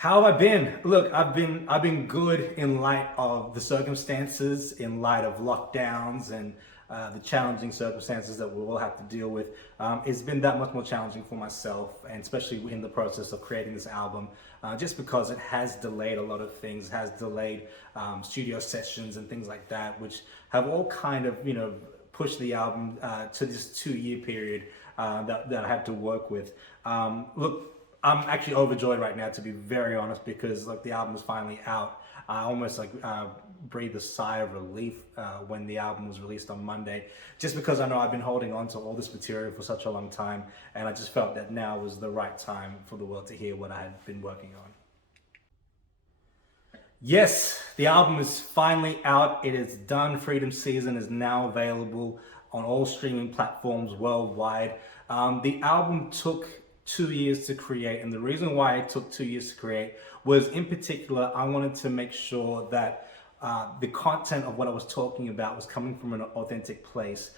How have I been? Look, I've been good in light of the circumstances, in light of lockdowns and the challenging circumstances that we all have to deal with. It's been that much more challenging for myself, and especially in the process of creating this album, just because it has delayed a lot of things, has delayed studio sessions and things like that, which have all kind of, pushed the album to this 2-year period that I had to work with. Look, I'm actually overjoyed right now, to be very honest, because like the album is finally out. I almost breathed a sigh of relief when the album was released on Monday, just because I know I've been holding on to all this material for such a long time, and I just felt that now was the right time for the world to hear what I had been working on. Yes, the album is finally out. It is done. Freedom Season is now available on all streaming platforms worldwide. The album took 2 years to create, and the reason why it took 2 years to create was, in particular, I wanted to make sure that the content of what I was talking about was coming from an authentic place.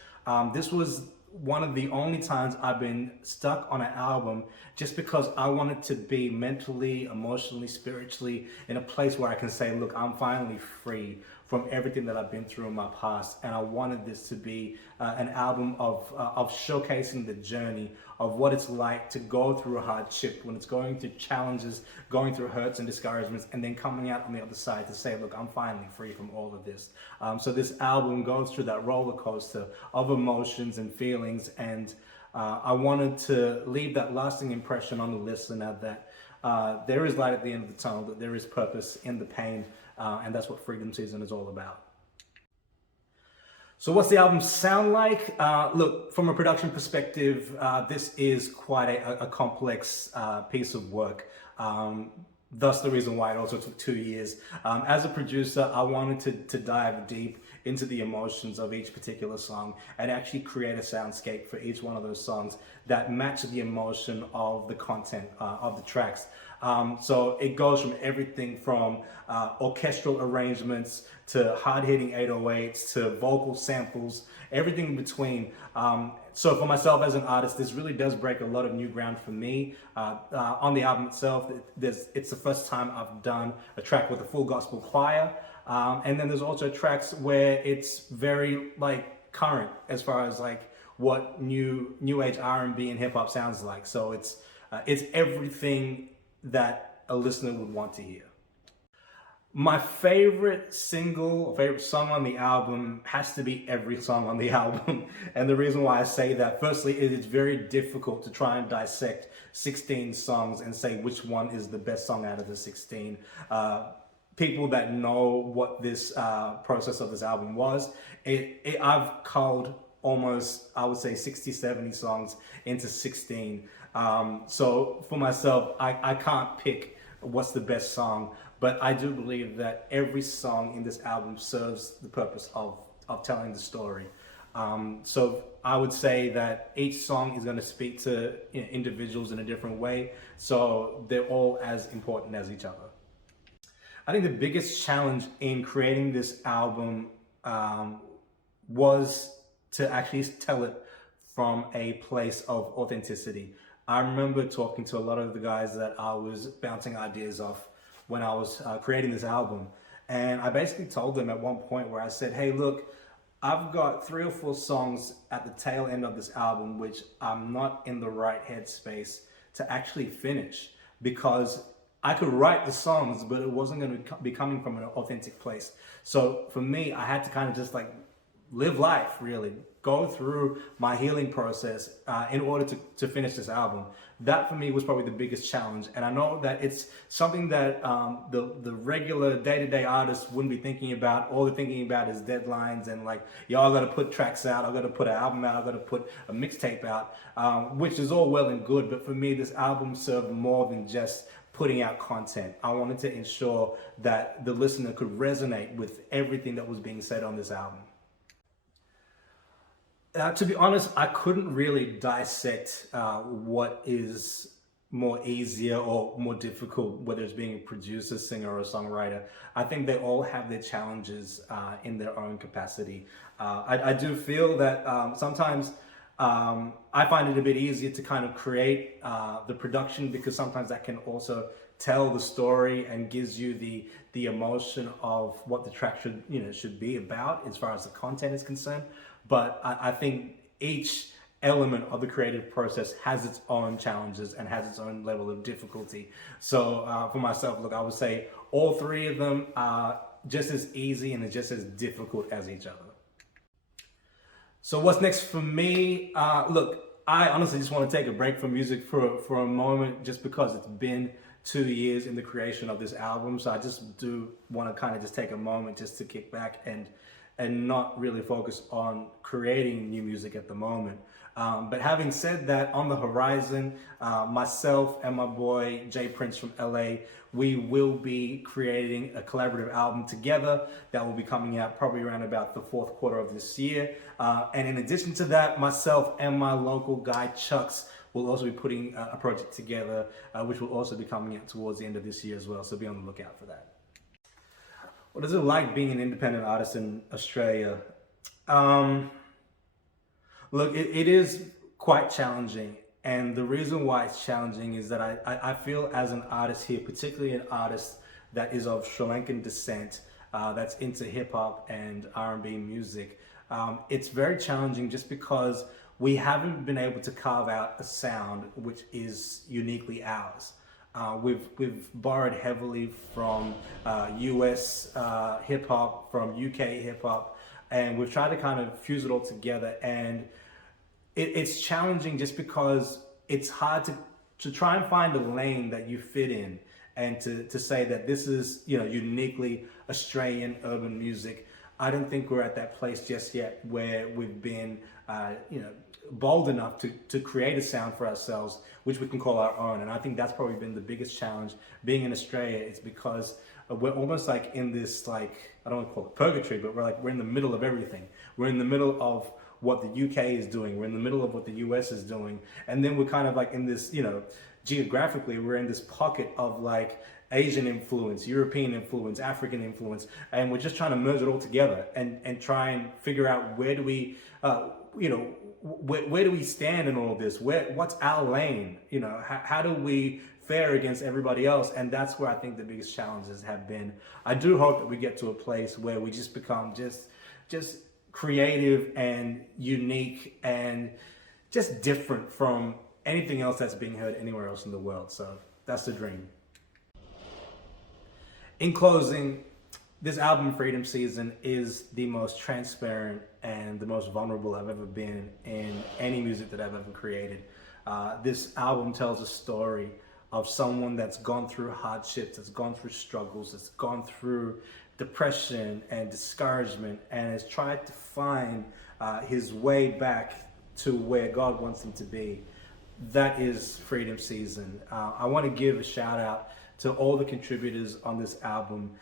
This was one of the only times I've been stuck on an album just because I wanted to be mentally, emotionally, spiritually in a place where I can say, look, I'm finally free from everything that I've been through in my past, and I wanted this to be an album of showcasing the journey of what it's like to go through a hardship, when it's going through challenges, going through hurts and discouragements, and then coming out on the other side to say, look, I'm finally free from all of this. So this album goes through that roller coaster of emotions and feelings, and I wanted to leave that lasting impression on the listener that there is light at the end of the tunnel, that there is purpose in the pain, and that's what Freedom Season is all about. So what's the album sound like? Look, from a production perspective, this is quite a complex piece of work. Thus the reason why it also took 2 years. As a producer, I wanted to dive deep into the emotions of each particular song and actually create a soundscape for each one of those songs that match the emotion of the content of the tracks. So it goes from everything from orchestral arrangements to hard-hitting 808s to vocal samples, everything in between. So for myself as an artist, this really does break a lot of new ground for me. On the album itself, it's the first time I've done a track with a full gospel choir. And then there's also tracks where it's very current as far as what new age R&B and hip hop sounds like. So it's everything that a listener would want to hear. My favorite single, or favorite song on the album has to be every song on the album. And the reason why I say that, firstly, it is very difficult to try and dissect 16 songs and say which one is the best song out of the 16. People that know what this process of this album was, I've culled almost, I would say, 60, 70 songs into 16. So for myself, I can't pick what's the best song, but I do believe that every song in this album serves the purpose of telling the story. So I would say that each song is going to speak to individuals in a different way, so they're all as important as each other. I think the biggest challenge in creating this album was to actually tell it from a place of authenticity. I remember talking to a lot of the guys that I was bouncing ideas off when I was creating this album. And I basically told them at one point where I said, hey, look, I've got 3 or 4 songs at the tail end of this album which I'm not in the right headspace to actually finish, because I could write the songs, but it wasn't going to be coming from an authentic place. So for me, I had to kind of just live life, really, go through my healing process in order to finish this album. That for me was probably the biggest challenge. And I know that it's something that the regular day-to-day artist wouldn't be thinking about. All they're thinking about is deadlines and yo, I gotta put tracks out, I gotta put an album out, I gotta put a mixtape out, which is all well and good. But for me, this album served more than just putting out content. I wanted to ensure that the listener could resonate with everything that was being said on this album. To be honest, I couldn't really dissect what is more easier or more difficult, whether it's being a producer, singer, or a songwriter. I think they all have their challenges in their own capacity. I do feel that sometimes I find it a bit easier to kind of create the production, because sometimes that can also tell the story and gives you the emotion of what the track should be about as far as the content is concerned. But I think each element of the creative process has its own challenges and has its own level of difficulty. So for myself, look, I would say all three of them are just as easy and just as difficult as each other. So what's next for me? Look, I honestly just want to take a break from music for a moment, just because it's been 2 years in the creation of this album. So I just do want to kind of just take a moment just to kick back and not really focus on creating new music at the moment. But having said that, on the horizon, myself and my boy Jay Prince from LA, we will be creating a collaborative album together that will be coming out probably around about the fourth quarter of this year. And in addition to that, myself and my local guy Chucks will also be putting a project together, which will also be coming out towards the end of this year as well. So be on the lookout for that. What is it like being an independent artist in Australia? Look, it is quite challenging. And the reason why it's challenging is that I feel as an artist here, particularly an artist that is of Sri Lankan descent, that's into hip hop and R&B music, it's very challenging just because we haven't been able to carve out a sound which is uniquely ours. We've borrowed heavily from US hip hop, from UK hip hop, and we've tried to kind of fuse it all together. And it's challenging just because it's hard to try and find a lane that you fit in, and to say that this is, uniquely Australian urban music. I don't think we're at that place just yet where we've been, bold enough to create a sound for ourselves, which we can call our own. And I think that's probably been the biggest challenge being in Australia. It's because we're almost like in this, like, I don't want to call it purgatory, but we're in the middle of everything. We're in the middle of what the UK is doing. We're in the middle of what the US is doing. And then we're kind of like in this, geographically, we're in this pocket of like Asian influence, European influence, African influence, and we're just trying to merge it all together and try and figure out where do we, where do we stand in all of this? What's our lane? How do we fare against everybody else? And that's where I think the biggest challenges have been. I do hope that we get to a place where we just become just creative and unique and just different from anything else that's being heard anywhere else in the world. So that's the dream. In closing, this album, Freedom Season, is the most transparent and the most vulnerable I've ever been in any music that I've ever created. This album tells a story of someone that's gone through hardships, that's gone through struggles, that's gone through depression and discouragement, and has tried to find his way back to where God wants him to be. That is Freedom Season. I want to give a shout out to all the contributors on this album.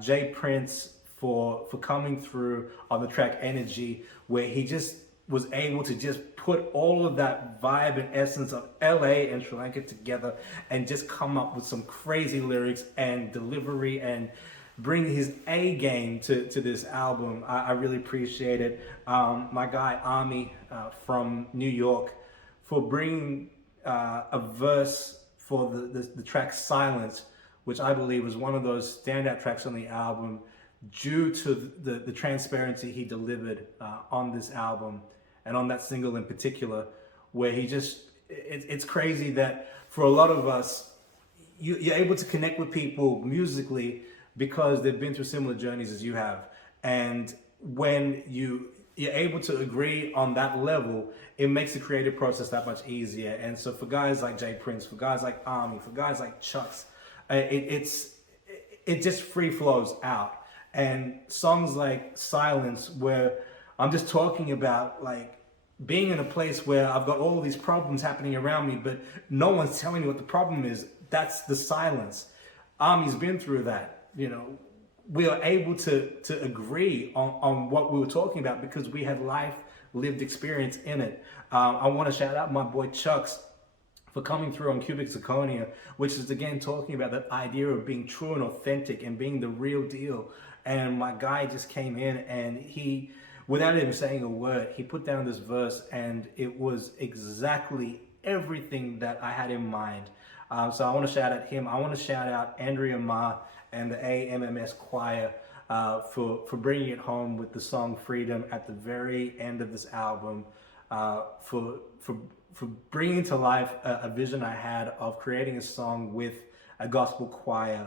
Jay Prince for coming through on the track Energy, where he just was able to just put all of that vibe and essence of LA and Sri Lanka together and just come up with some crazy lyrics and delivery and bring his A game to this album. I really appreciate it. My guy Ami from New York for bringing a verse for the track Silence, which I believe was one of those standout tracks on the album due to the transparency he delivered on this album and on that single in particular, where he just, it's crazy that for a lot of us, you're able to connect with people musically because they've been through similar journeys as you have. And when you're able to agree on that level, it makes the creative process that much easier. And so for guys like Jay Prince, for guys like Army, for guys like Chucks, it just free flows out. And songs like Silence, where I'm just talking about like being in a place where I've got all these problems happening around me, but no one's telling me what the problem is. That's the silence. Army's been through that. We are able to agree on what we were talking about because we had lived experience in it. I want to shout out my boy Chucks for coming through on Cubic Zirconia, which is again talking about that idea of being true and authentic and being the real deal. And my guy just came in and he without even saying a word, he put down this verse, and it was exactly everything that I had in mind. So I want to shout out him. I want to shout out Andrea Ma and the AMMS choir for bringing it home with the song Freedom at the very end of this album, for bringing to life a vision I had of creating a song with a gospel choir.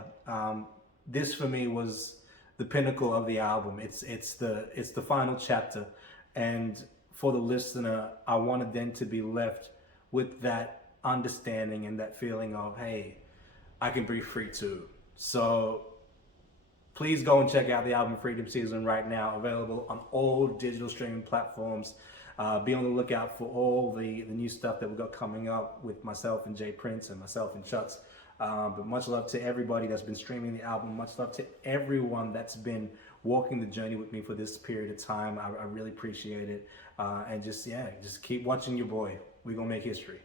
This for me was the pinnacle of the album. It's the final chapter, and for the listener, I wanted them to be left with that understanding and that feeling of, hey, I can be free too. So please go and check out the album Freedom Season right now, available on all digital streaming platforms. Be on the lookout for all the new stuff that we've got coming up with myself and Jay Prince and myself and Chucks. But much love to everybody that's been streaming the album. Much love to everyone that's been walking the journey with me for this period of time. I really appreciate it. And just keep watching your boy. We're going to make history.